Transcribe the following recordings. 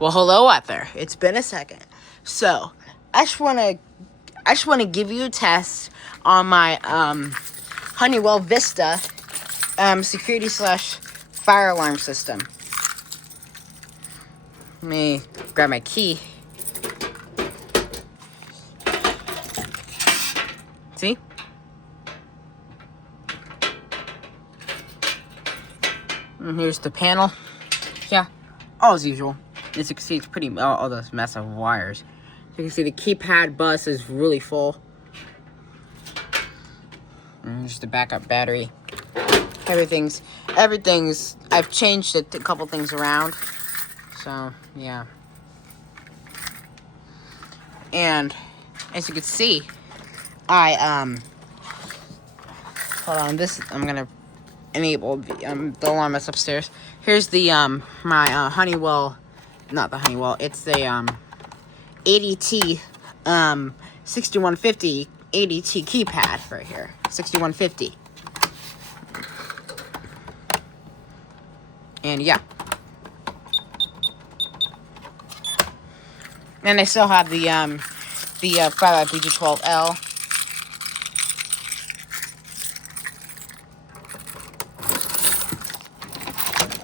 Well, hello out there. It's been a second. So, I just wanna give you a test on my Honeywell Vista security / fire alarm system. Let me grab my key. See? And here's the panel. Yeah, all as usual. As you can see, it's pretty, all those massive wires. You can see the keypad bus is really full. And just the backup battery. Everything's, I've changed a couple things around. So, yeah. And, as you can see, hold on, I'm gonna enable the alarm that's upstairs. Here's the, my, Honeywell, not the Honeywell, it's the, ADT, 6150 ADT keypad right here. 6150. And yeah. And I still have the 5BG12L.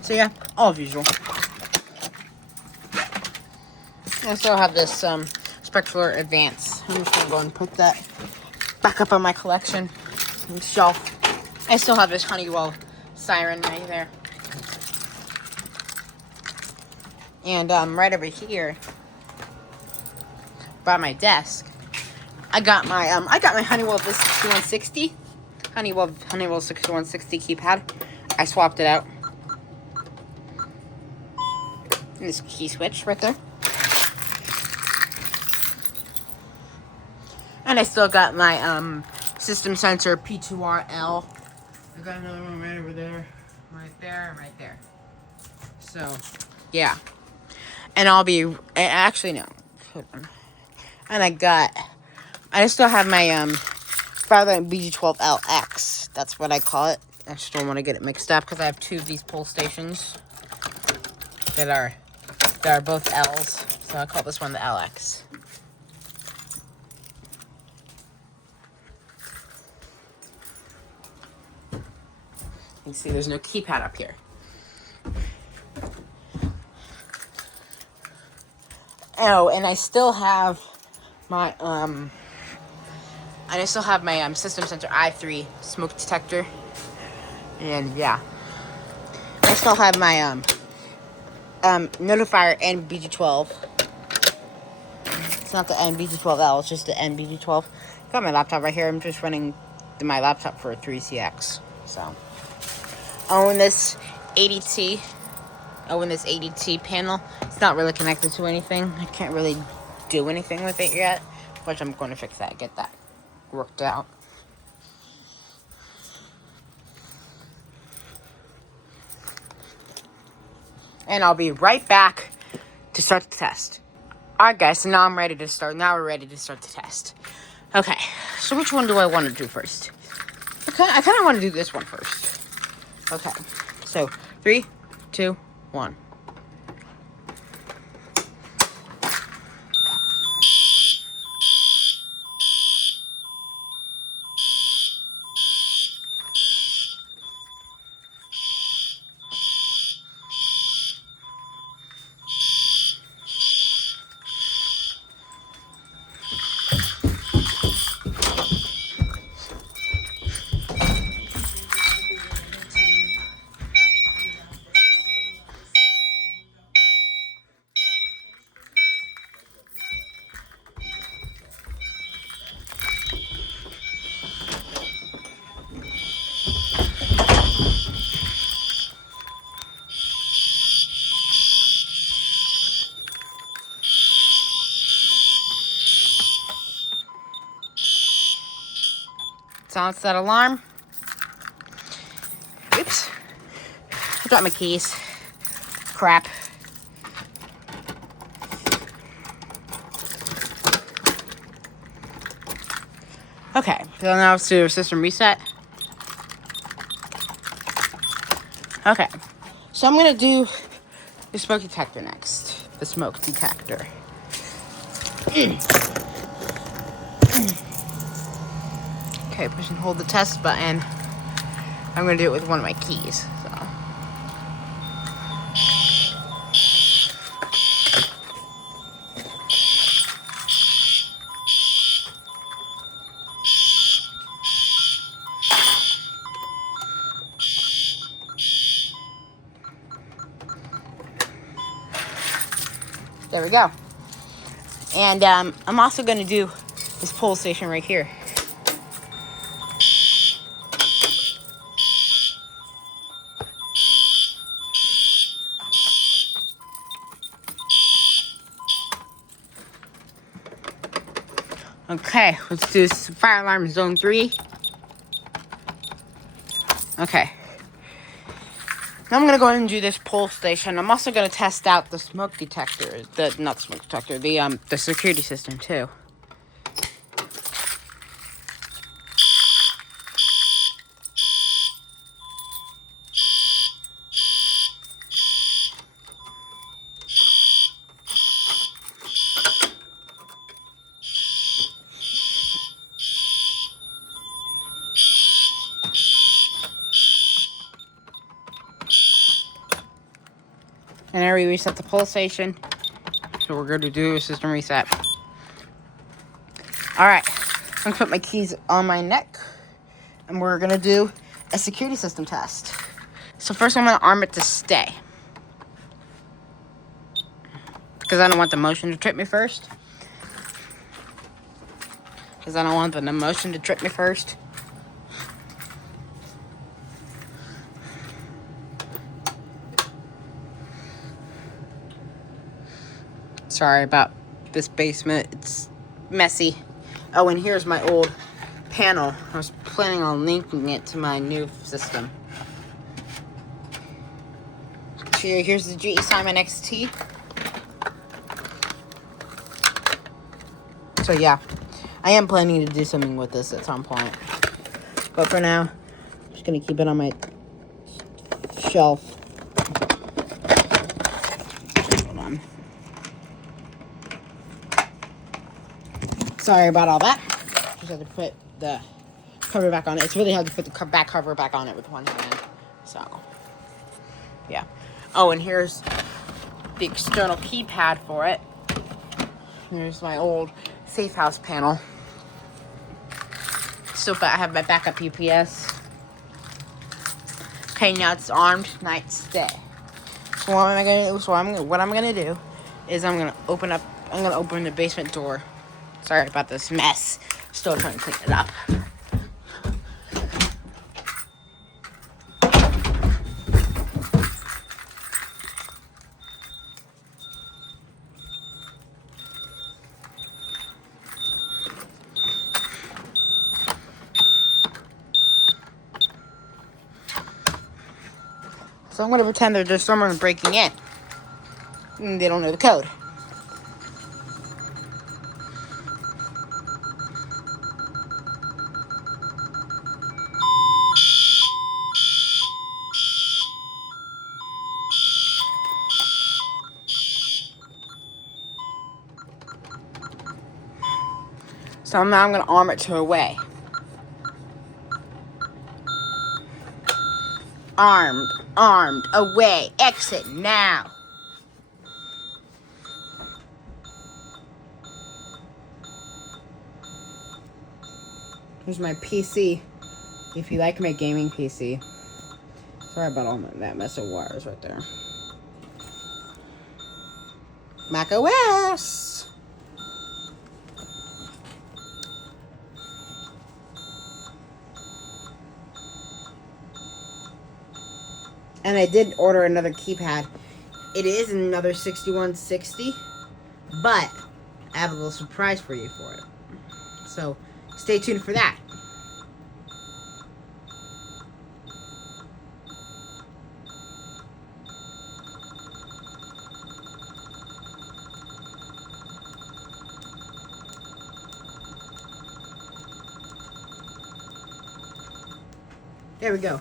So yeah, all as usual. I still have this Spectral Advance. I'm just gonna go and put that back up on my collection shelf. I still have this Honeywell siren right there. And right over here by my desk, I got my Honeywell Vista 6160. Honeywell 6160 keypad. I swapped it out. And this key switch right there. And I still got my system sensor P2RL. I got another one right over there. Right there, and right there. So, yeah. And actually no. Hold on. And I still have my BG12LX. That's what I call it. I just don't want to get it mixed up because I have two of these pull stations that are both L's. So I call this one the LX. You can see there's no keypad up here. Oh, and I still have my system sensor i3 smoke detector. And yeah. I still have my notifier NBG12. It's not the NBG12L, it's just the NBG12. Got my laptop right here. I'm just running my laptop for a 3CX. So own this ADT panel. It's not really connected to anything. I can't really do anything with it yet, which I'm going to fix that, get that worked out. And I'll be right back to start the test. Alright guys, so now I'm ready to start. Now we're ready to start the test. Okay, so which one do I want to do first? I kind of want to do this one first. Okay, so 3, 2, 1. Silence that alarm. Oops. I dropped my keys. Crap. Okay, so now let's do a system reset. Okay, so I'm gonna do the smoke detector next. The smoke detector. Okay, push and hold the test button. I'm gonna do it with one of my keys. So. There we go. And I'm also gonna do this pull station right here. Okay, let's do fire alarm zone 3. Okay. Now I'm gonna go ahead and do this pull station. I'm also gonna test out the smoke detector, not the smoke detector, the security system too. And I already reset the pull station. So we're going to do a system reset. Alright. I'm going to put my keys on my neck. And we're going to do a security system test. So first I'm going to arm it to stay. Because I don't want the motion to trip me first. Sorry about this basement. It's messy. Oh, and here's my old panel. I was planning on linking it to my new system. Here's the GE Simon XT. So yeah, I am planning to do something with this at some point. But for now, I'm just going to keep it on my shelf. Hold on. Sorry about all that. Just have to put the cover back on it. It's really hard to put the back cover back on it with one hand. So, yeah. Oh, and here's the external keypad for it. Here's my old safe house panel. So I have my backup UPS. Okay, now it's armed. Night stay. So what am I gonna do? What I'm gonna do is I'm gonna open the basement door. Sorry about this mess. Still trying to clean it up. So I'm gonna pretend that there's someone breaking in. And they don't know the code. So now I'm gonna arm it to away. Armed, away, exit now. Here's my PC. If you like my gaming PC. Sorry about all that mess of wires right there. Mac OS. And I did order another keypad. It is another 6160, but I have a little surprise for you for it. So stay tuned for that. There we go.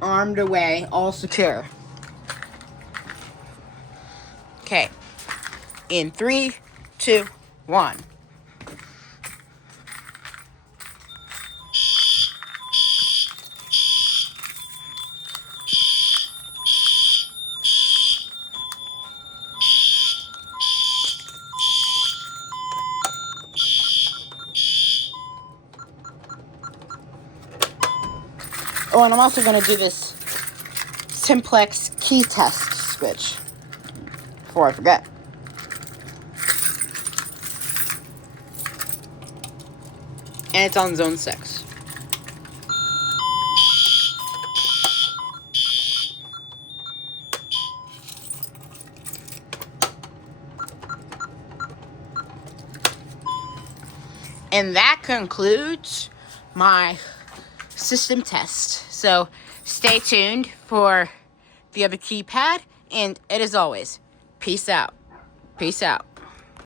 Armed away, all secure. Okay. In 3, 2, 1. Oh, and I'm also going to do this simplex key test switch before I forget. And it's on zone 6. And that concludes my system test. So stay tuned for the other keypad. And as always, peace out. Peace out.